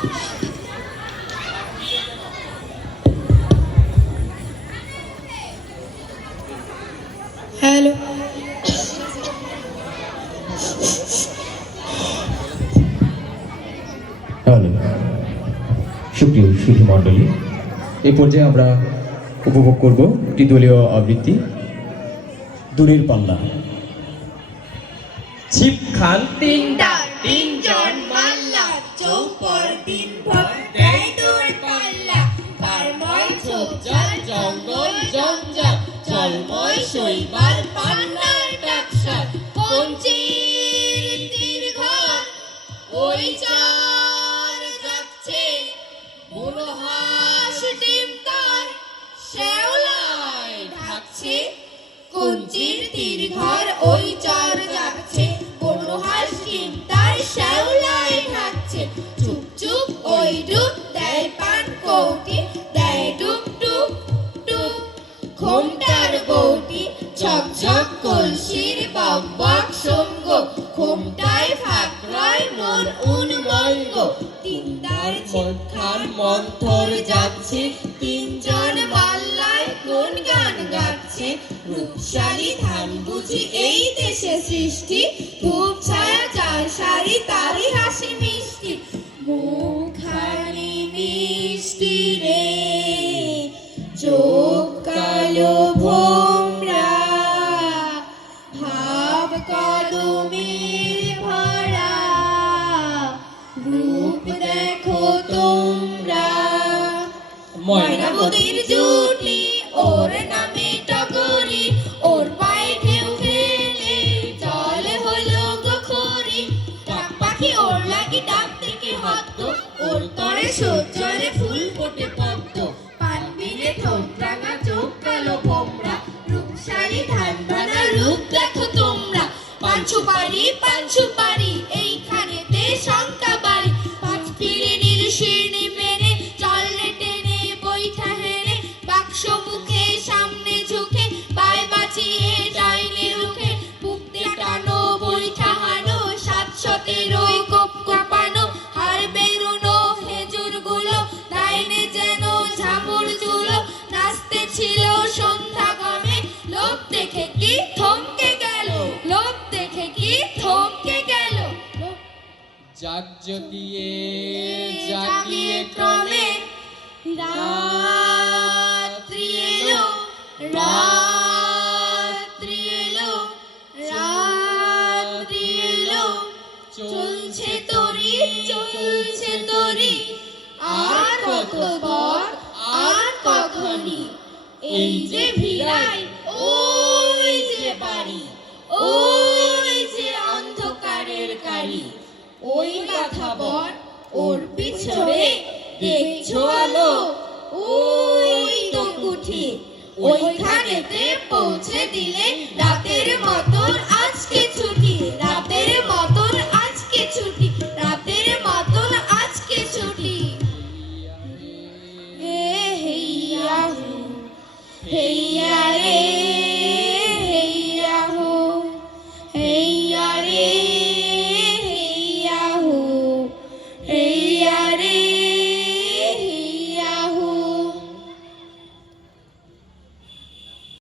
Hello, সুপ্রিয় সুধী মণ্ডলী, এই পর্যায়ে আমরা উপভোগ করব একটি দলীয় আবৃত্তি, দূরের পাল্লা। ছিপ খান তিনটা তিনজন মাল্লা চৌপর দিন ভর দেয় দূর পাল্লা পারময় ঝোপঝাড় জঙ্গল জঞ্জাল জলময় শৈবাল পান্নার ডাকসার কঞ্চির তীর ঘর ওই চার যাচ্ছে বুড়ো হাঁস ডিম তার শেওলায় ঢাকছে কঞ্চির তীর ঘর ওই চার যাচ্ছে বুড়ো হাঁস ডিম তার শেওলায় ঢাকছে চুপ চুপ ওই ডুব দেয় পান কৌটি দেয় ডুব ডুব ডুব ঘোমটার বউটি ঝকঝক কলসির বক বক সঙ্গ ঘোমটায় ফাঁকড়ায় মন উন্মঙ্গ তিনটার ছিপখান মন্থর যাচ্ছে তিনজন মাল্লায় কোন গান গাচ্ছে রূপশালী ধান বুঝি এই দেশে সৃষ্টি ধূপ ছায়া চার সারি তারি হাসি মিষ্টি মুখখানি মিষ্টি রে চোখ কালো ভোমরা ভাব কদমের ভরা রূপ দেখো তোমরা ময়নাবতীর জুটি ওর নামে টগরি ওর পায়ে ঢেউ খেলে জলে হলো গখরি ডাক পাখি ওর লাগি ডাক থেকে হত ওর তরে সূর্যরে ফুল ফোটে পদ্ম পান বিলে ঠোঁট রাঙা চোখ কালো ভোমরা রূপশালী ধান ভাঙা রূপ দেখো তোমরা পান সুপারি এইখানেতে শঙ্কা বাড়ি পাঁচ ফিরে নির্শীর্ণি মেরে চললে টেনে বৈঠা হেরে বাক্স মুখে সামনে ঝুঁকে পায়ে বাঁচিয়ে ডাইনে রুখে বুকতে টানো বৈঠা হানো 717 কোপ কোপানো হার বেরোনো হেজুর গুলো ডাইনে যেন ঝামুর চুলো নাচতে ছিল সন্ধ্যা গমে লোক দেখে কি থমকে গেল লোক দেখে কি থমকে গেল জাগ জ্যোতিয়ে জাগিয়ে ক্রমে রাত্রি এলো রাত্রি এলো রাত্রি এলো চলছে তরি আর কত পর আর কখনই এই যে ভিড়াই ওই যে বাড়ি ওই যে অন্ধকারের গাড়ি ওই গাথা বর ওর পিছনে দেখছো আলো ওই তো কুঠি ওইখানেতে পৌঁছে দিলে